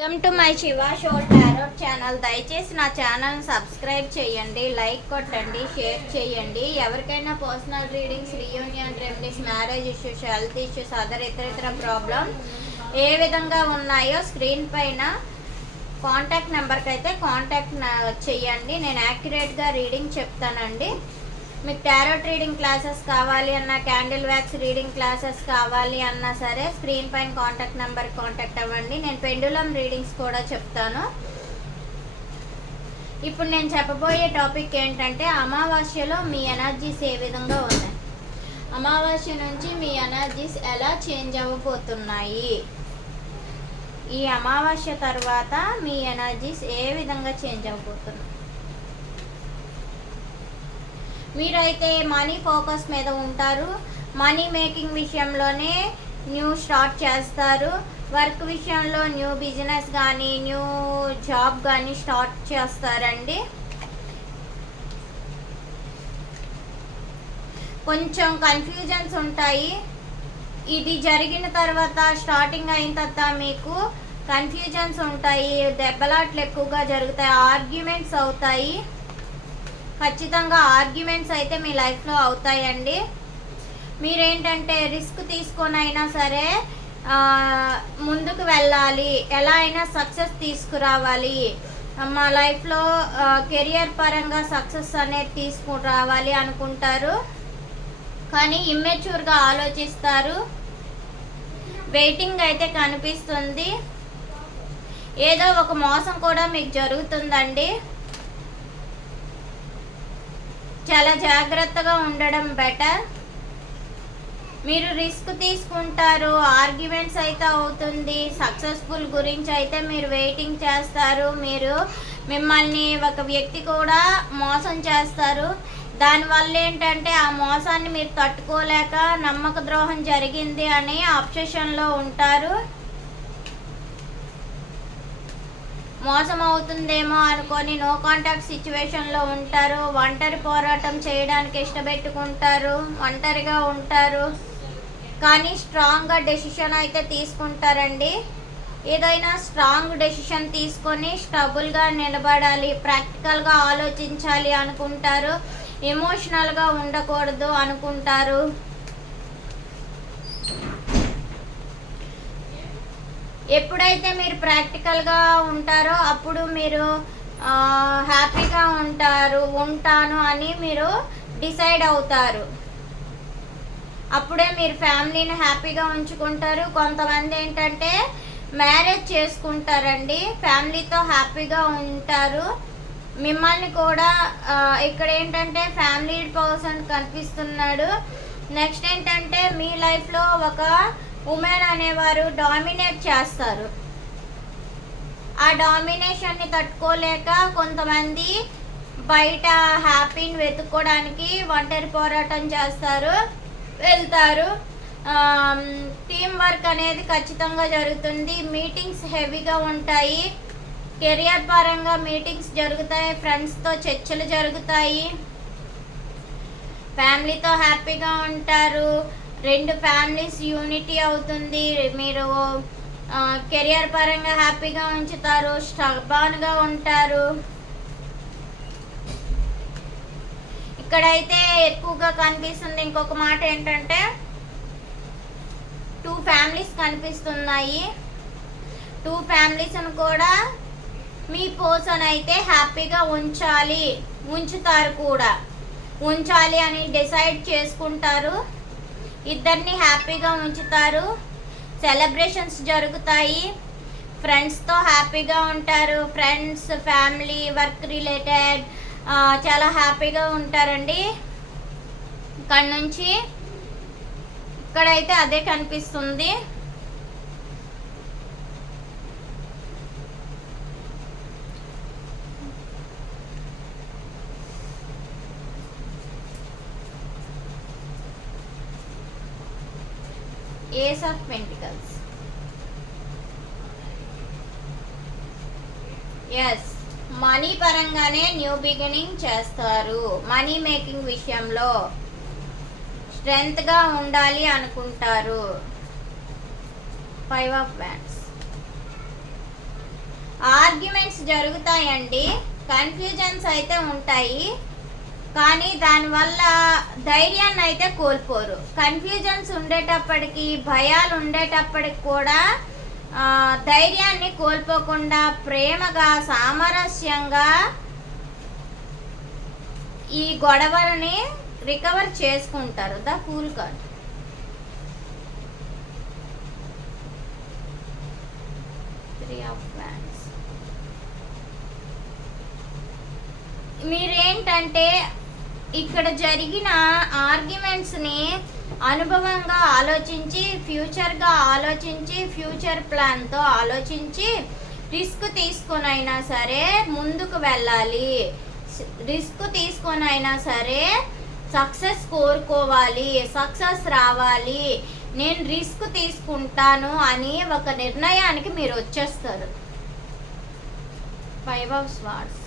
Welcome to my Shiva show tarot channel. దయచేసి నా ఛానల్ని సబ్స్క్రైబ్ చేయండి, లైక్ కొట్టండి, షేర్ చేయండి. ఎవరికైనా personal readings, reunion remedies, marriage issues, health issues, ఇతర ప్రాబ్లం ఏ విధంగా ఉన్నాయో స్క్రీన్ పైన కాంటాక్ట్ నెంబర్కి అయితే కాంటాక్ట్ చేయండి. నేను యాక్యురేట్గా రీడింగ్ చెప్తానండి. మీకు టారోట్ రీడింగ్ క్లాసెస్ కావాలి అన్నా, క్యాండిల్ వ్యాక్స్ రీడింగ్ క్లాసెస్ కావాలి అన్నా సరే స్క్రీన్ పైన కాంటాక్ట్ నెంబర్కి కాంటాక్ట్ అవ్వండి. నేను పెండులం రీడింగ్స్ కూడా చెప్తాను. ఇప్పుడు నేను చెప్పబోయే టాపిక్ ఏంటంటే, అమావాస్యలో మీ ఎనర్జీస్ ఏ విధంగా ఉన్నాయి, అమావాస్య నుంచి మీ ఎనర్జీస్ ఎలా చేంజ్ అవ్వబోతున్నాయి, ఈ అమావాస్య తర్వాత మీ ఎనర్జీస్ ఏ విధంగా చేంజ్ అవ్వబోతున్నాయి. మీరైతే మనీ ఫోకస్ మీద ఉంటారు, మనీ మేకింగ్ విషయంలోనే న్యూ స్టార్ట్ చేస్తారు, వర్క్ విషయంలో న్యూ బిజినెస్ కానీ న్యూ జాబ్ కానీ స్టార్ట్ చేస్తారండి. కొంచెం కన్ఫ్యూజన్స్ ఉంటాయి. ఇది జరిగిన తర్వాత, స్టార్టింగ్ అయిన తర్వాత మీకు కన్ఫ్యూజన్స్ ఉంటాయి, దెబ్బలాట్లు ఎక్కువగా జరుగుతాయి, ఆర్గ్యుమెంట్స్ అవుతాయి. ఖచ్చితంగా ఆర్గ్యుమెంట్స్ అయితే మీ లైఫ్లో అవుతాయండి. మీరేంటంటే రిస్క్ తీసుకొని అయినా సరే ముందుకు వెళ్ళాలి, ఎలా అయినా సక్సెస్ తీసుకురావాలి, మా లైఫ్లో కెరియర్ పరంగా సక్సెస్ అనేది తీసుకురావాలి అనుకుంటారు. కానీ ఇమ్మెచ్యూర్గా ఆలోచిస్తారు. వెయిటింగ్ అయితే కనిపిస్తుంది. ఏదో ఒక మోసం కూడా మీకు జరుగుతుందండి. చాలా జాగ్రత్తగా ఉండడం బెటర్. మీరు రిస్క్ తీసుకుంటారు, ఆర్గ్యుమెంట్స్ అయితే అవుతుంది, సక్సెస్ఫుల్ గురించి అయితే మీరు వెయిటింగ్ చేస్తారు. మిమ్మల్ని ఒక వ్యక్తి కూడా మోసం చేస్తారు. దానివల్ల ఏంటంటే ఆ మోసాన్ని మీరు తట్టుకోలేక నమ్మక ద్రోహం జరిగింది అని అబ్సెషన్లో ఉంటారు. మోసం అవుతుందేమో అనుకొని నో కాంటాక్ట్ సిచ్యువేషన్లో ఉంటారు. ఒంటరి పోరాటం చేయడానికి ఇష్టపెట్టుకుంటారు, ఒంటరిగా ఉంటారు. కానీ స్ట్రాంగ్గా డెసిషన్ అయితే తీసుకుంటారండి. ఏదైనా స్ట్రాంగ్ డెసిషన్ తీసుకొని స్టబుల్గా నిలబడాలి, ప్రాక్టికల్గా ఆలోచించాలి అనుకుంటారు, ఎమోషనల్గా ఉండకూడదు అనుకుంటారు. ఎప్పుడైతే మీరు ప్రాక్టికల్గా ఉంటారో అప్పుడు మీరు హ్యాపీగా ఉంటాను అని మీరు డిసైడ్ అవుతారు. అప్పుడే మీరు ఫ్యామిలీని హ్యాపీగా ఉంచుకుంటారు. కొంతమంది ఏంటంటే మ్యారేజ్ చేసుకుంటారండి, ఫ్యామిలీతో హ్యాపీగా ఉంటారు. మిమ్మల్ని కూడా ఇక్కడ ఏంటంటే ఫ్యామిలీ పర్సన్ కనిపిస్తున్నాడు. నెక్స్ట్ ఏంటంటే మీ లైఫ్లో ఒక ఉమెన్ అనేవారు డామినేట్ చేస్తారు. ఆ డామినేషన్ని తట్టుకోలేక కొంతమంది బయట హ్యాపీని వెతుక్కోవడానికి ఒంటరి పోరాటం చేస్తారు, వెళ్తారు. టీం వర్క్ అనేది ఖచ్చితంగా జరుగుతుంది. మీటింగ్స్ హెవీగా ఉంటాయి, కెరియర్ పరంగా మీటింగ్స్ జరుగుతాయి, ఫ్రెండ్స్తో చర్చలు జరుగుతాయి, ఫ్యామిలీతో హ్యాపీగా ఉంటారు. రెండు ఫ్యామిలీస్ యూనిటీ అవుతుంది. మీరు కెరియర్ పరంగా హ్యాపీగా ఉంచుతారు, స్టబాన్గా ఉంటారు. ఇక్కడైతే ఎక్కువగా కనిపిస్తుంది. ఇంకొక మాట ఏంటంటే 2 ఫ్యామిలీస్ కనిపిస్తున్నాయి. 2 ఫ్యామిలీస్ను కూడా మీ పర్సన్ అయితే హ్యాపీగా ఉంచుతారు కూడా, ఉంచాలి అని డిసైడ్ చేసుకుంటారు. ఇద్దరిని హ్యాపీగా ఉంచుతారు. సెలబ్రేషన్స్ జరుగుతాయి, ఫ్రెండ్స్తో హ్యాపీగా ఉంటారు. ఫ్రెండ్స్, ఫ్యామిలీ, వర్క్ రిలేటెడ్ చాలా హ్యాపీగా ఉంటారండి. ఇక్కడ నుంచి ఇక్కడైతే అదే కనిపిస్తుంది. Ace of pentacles. Yes, money పరంగానే న్యూ బిగినింగ్ చేస్తారు. మనీ మేకింగ్ విషయంలో స్ట్రెంగ్త్గా ఉండాలి అనుకుంటారు. 5 of Wands. ఆర్గ్యుమెంట్స్ జరుగుతాయండి, కన్ఫ్యూజన్స్ అయితే ఉంటాయి, కానీ దానివల్ల ధైర్యాన్ని అయితే కోల్పోరు. కన్ఫ్యూజన్స్ ఉండేటప్పటికి, భయాలు ఉండేటప్పటికి కూడా ధైర్యాన్ని కోల్పోకుండా ప్రేమగా, సామరస్యంగా ఈ గొడవలని రికవర్ చేసుకుంటారు. The fool card. Three of wands. మీరేంటంటే ఇక్కడ జరిగిన ఆర్గ్యుమెంట్స్ని అనుభవంగా ఆలోచించి, ఫ్యూచర్గా ఆలోచించి, ఫ్యూచర్ ప్లాన్తో ఆలోచించి రిస్క్ తీసుకొనైనా సరే ముందుకు వెళ్ళాలి. రిస్క్ తీసుకొనైనా సరే సక్సెస్ కోరుకోవాలి, సక్సెస్ రావాలి, నేను రిస్క్ తీసుకుంటాను అని ఒక నిర్ణయానికి మీరు వచ్చేస్తారు. 5 of swords,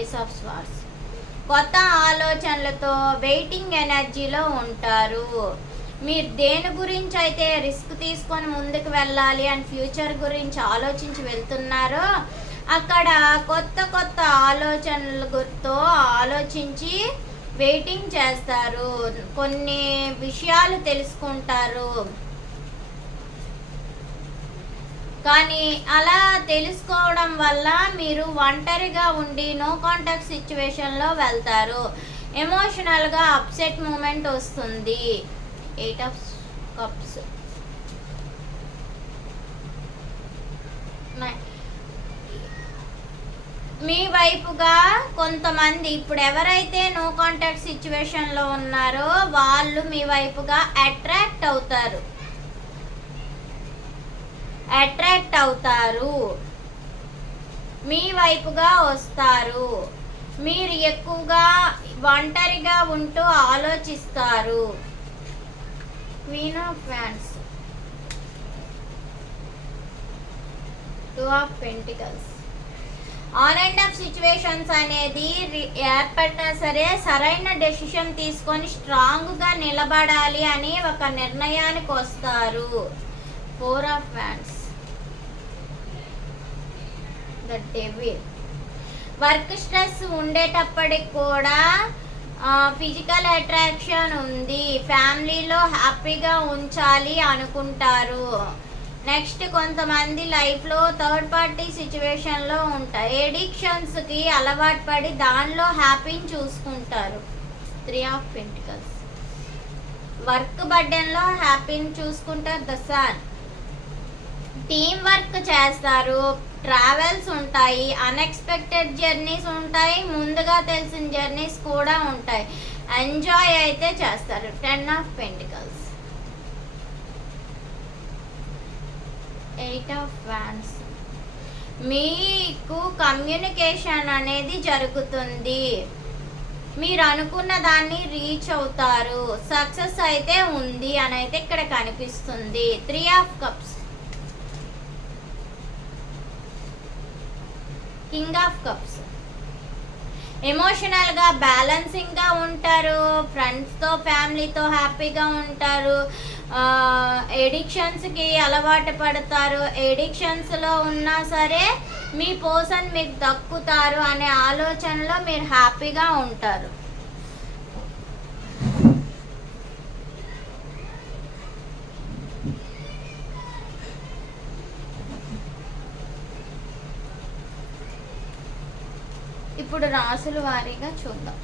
ace of swords. కొత్త ఆలోచనలతో వెయిటింగ్ ఎనర్జీలో ఉంటారు. మీరు దేని గురించి అయితే రిస్క్ తీసుకొని ముందుకు వెళ్ళాలి అని ఫ్యూచర్ గురించి ఆలోచించి వెళ్తున్నారో అక్కడ కొత్త కొత్త ఆలోచనలతో ఆలోచించి వెయిటింగ్ చేస్తారు. కొన్ని విషయాలు తెలుసుకుంటారు, కానీ అలా తెలుసుకోవడం వల్ల మీరు ఒంటరిగా ఉండి నో కాంటాక్ట్ సిచ్యువేషన్లో వెళ్తారు. ఎమోషనల్గా అప్సెట్ మూమెంట్ వస్తుంది. 8 ఆఫ్ కప్స్. మీ వైపుగా కొంతమంది, ఇప్పుడు ఎవరైతే నో కాంటాక్ట్ సిచ్యువేషన్లో ఉన్నారో వాళ్ళు మీ వైపుగా అట్రాక్ట్ అవుతారు, మీ వైపుగా వస్తారు. మీరు ఎక్కువగా ఒంటరిగా ఉంటూ ఆలోచిస్తారు. Queen of wands, 2 of pentacles. On and of situations అనేది ఏర్పడినా సరే సరైన డెసిషన్ తీసుకొని స్ట్రాంగ్గా నిలబడాలి అని ఒక నిర్ణయానికి వస్తారు. 4 of wands, the devil. Work stress ఉండేటప్పటికి కూడా ఫిజికల్ అట్రాక్షన్ ఉంది, ఫ్యామిలీలో హ్యాపీగా ఉంచాలి అనుకుంటారు. నెక్స్ట్ కొంతమంది లైఫ్లో థర్డ్ పార్టీ సిచ్యువేషన్లో ఉంటాయి. ఎడిక్షన్స్కి అలవాటు పడి దానిలో హ్యాపీని చూసుకుంటారు. 3 ఆఫ్ పెంటికల్స్. వర్క్ బర్డెన్లో హ్యాపీని చూసుకుంటారు. The sun. టీం వర్క్ చేస్తారు, ట్రావెల్స్ ఉంటాయి, అన్ఎక్స్పెక్టెడ్ జర్నీస్ ఉంటాయి, ముందుగా తెలిసిన జర్నీస్ కూడా ఉంటాయి. ఎంజాయ్ అయితే చేస్తారు. 10 ఆఫ్ పెంటికల్స్. 8 of wands. మీకు కమ్యూనికేషన్ అనేది జరుగుతుంది, మీరు అనుకున్న దాన్ని రీచ్ అవుతారు, సక్సెస్ అయితే ఉంది అని అయితే ఇక్కడ కనిపిస్తుంది. 3 of cups. King of cups. ఎమోషనల్గా బ్యాలెన్సింగ్గా ఉంటారు, ఫ్రెండ్స్తో ఫ్యామిలీతో హ్యాపీగా ఉంటారు. ఎడిక్షన్స్కి అలవాటు పడతారు. ఎడిక్షన్స్లో ఉన్నా సరే మీ పర్సన్ మీకు దక్కుతారు అనే ఆలోచనలో మీరు హ్యాపీగా ఉంటారు. ఇప్పుడు రాసుల వారీగా చూద్దాం.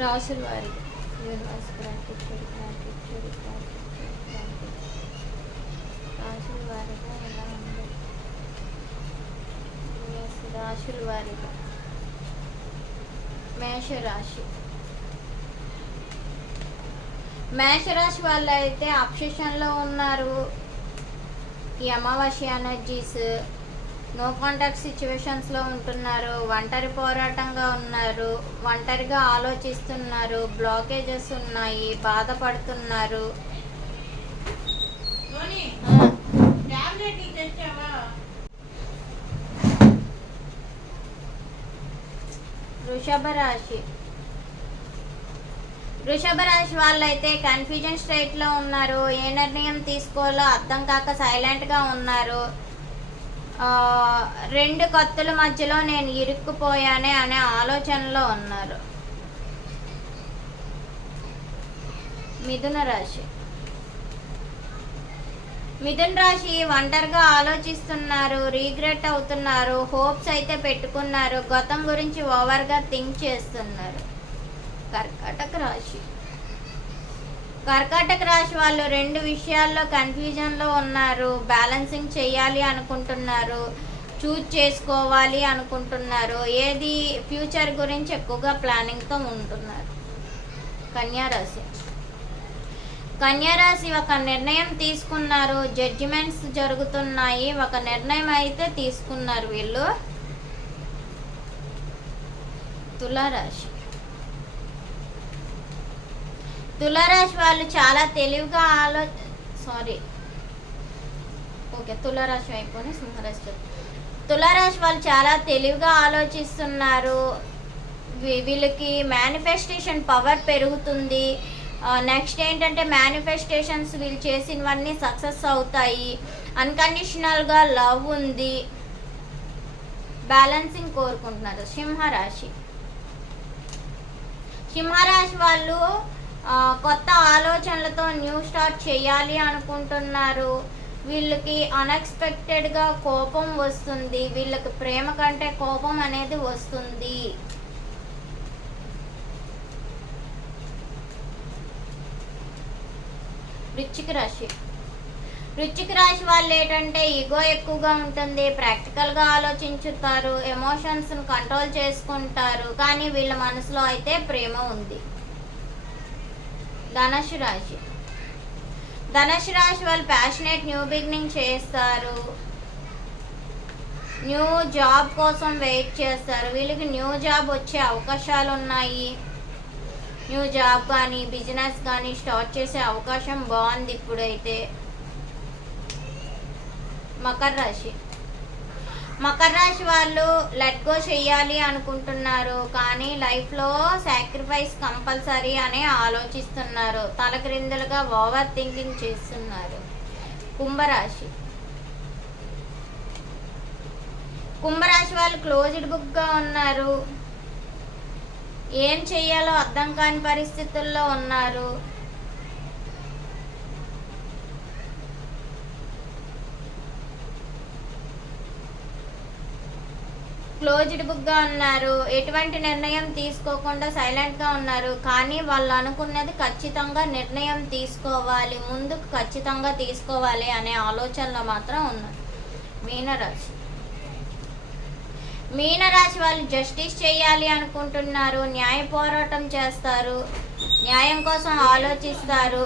రాసుల వారీగా రాశుల వారిగా ఎలా ఉంది? రాశుల వారిగా మేషరాశి. మేషరాశి వాళ్ళు అయితే అబ్సెషన్లో ఉన్నారు. ఈ అమావాస్య ఎనర్జీస్ నో కాంటాక్ట్ సిచ్యువేషన్స్లో ఉంటున్నారు, ఒంటరి పోరాటంగా ఉన్నారు, ఒంటరిగా ఆలోచిస్తున్నారు, బ్లాకేజెస్ ఉన్నాయి, బాధపడుతున్నారు. వృషభ రాశి వాళ్ళైతే కన్ఫ్యూజన్ స్టేట్లో ఉన్నారు. ఏ నిర్ణయం తీసుకోవాలో అర్థం కాక సైలెంట్గా ఉన్నారు. రెండు కత్తుల మధ్యలో నేను ఇరుక్కుపోయానే అనే ఆలోచనలో ఉన్నారు. మిథున రాశి ఒంటరిగా ఆలోచిస్తున్నారు, రీగ్రెట్ అవుతున్నారు, హోప్స్ అయితే పెట్టుకున్నారు, గతం గురించి ఓవర్గా థింక్ చేస్తున్నారు. కర్కాటక రాశి వాళ్ళు రెండు విషయాల్లో కన్ఫ్యూజన్లో ఉన్నారు. బ్యాలెన్సింగ్ చేయాలి అనుకుంటున్నారు, చూజ్ చేసుకోవాలి అనుకుంటున్నారు. ఏది ఫ్యూచర్ గురించి ఎక్కువగా ప్లానింగ్తో ఉంటున్నారు. కన్యారాశి ఒక నిర్ణయం తీసుకున్నారు, జడ్జిమెంట్స్ జరుగుతున్నాయి. ఒక నిర్ణయం అయితే తీసుకున్నారు వీళ్ళు. తులారాశి వాళ్ళు చాలా తెలివిగా తులారాశి అయిపోయి సింహరాశి. తులారాశి వాళ్ళు చాలా తెలివిగా ఆలోచిస్తున్నారు. వీళ్ళకి మేనిఫెస్టేషన్ పవర్ పెరుగుతుంది. నెక్స్ట్ ఏంటంటే మేనిఫెస్టేషన్స్ వీళ్ళు చేసినవన్నీ సక్సెస్ అవుతాయి. అన్కండిషనల్గా లవ్ ఉంది. బ్యాలెన్సింగ్ కోరుకుంటున్నారు. సింహరాశి వాళ్ళు కొత్త ఆలోచనలతో న్యూ స్టార్ట్ చేయాలి అనుకుంటున్నారు. వీళ్ళకి అన్ఎక్స్పెక్టెడ్గా కోపం వస్తుంది. వీళ్ళకి ప్రేమ కంటే కోపం అనేది వస్తుంది. వృశ్చిక రాశి వాళ్ళు ఏంటంటే ఈగో ఎక్కువగా ఉంటుంది. ప్రాక్టికల్గా ఆలోచించుతారు, ఎమోషన్స్ని కంట్రోల్ చేసుకుంటారు. కానీ వీళ్ళ మనసులో అయితే ప్రేమ ఉంది. ధనుసు రాశి వాళ్ళు ప్యాషనేట్ న్యూ బిగినింగ్ చేస్తారు. న్యూ జాబ్ కోసం వెయిట్ చేస్తారు. వీళ్ళకి న్యూ జాబ్ వచ్చే అవకాశాలు ఉన్నాయి. న్యూ జాబ్ కానీ బిజినెస్ కానీ స్టార్ట్ చేసే అవకాశం బాగుంది ఇప్పుడైతే. మకర రాశి వాళ్ళు లెట్ గో చేయాలి అనుకుంటున్నారు. కానీ లైఫ్లో సాక్రిఫైస్ కంపల్సరీ అని ఆలోచిస్తున్నారు. తలక్రిందులుగా ఓవర్ థింకింగ్ చేస్తున్నారు. కుంభరాశి వాళ్ళు క్లోజ్డ్ బుక్గా ఉన్నారు. ఏం చెయ్యాలో అర్థం కాని పరిస్థితుల్లో ఉన్నారు. ఎటువంటి నిర్ణయం తీసుకోకుండా సైలెంట్గా ఉన్నారు. కానీ వాళ్ళు అనుకున్నది ఖచ్చితంగా నిర్ణయం తీసుకోవాలి, ముందుకు ఖచ్చితంగా తీసుకోవాలి అనే ఆలోచనలో మాత్రం ఉన్నారు. మీనరాశి వాళ్ళు జస్టిస్ చేయాలి అనుకుంటున్నారు. న్యాయ పోరాటం చేస్తారు, న్యాయం కోసం ఆలోచిస్తారు.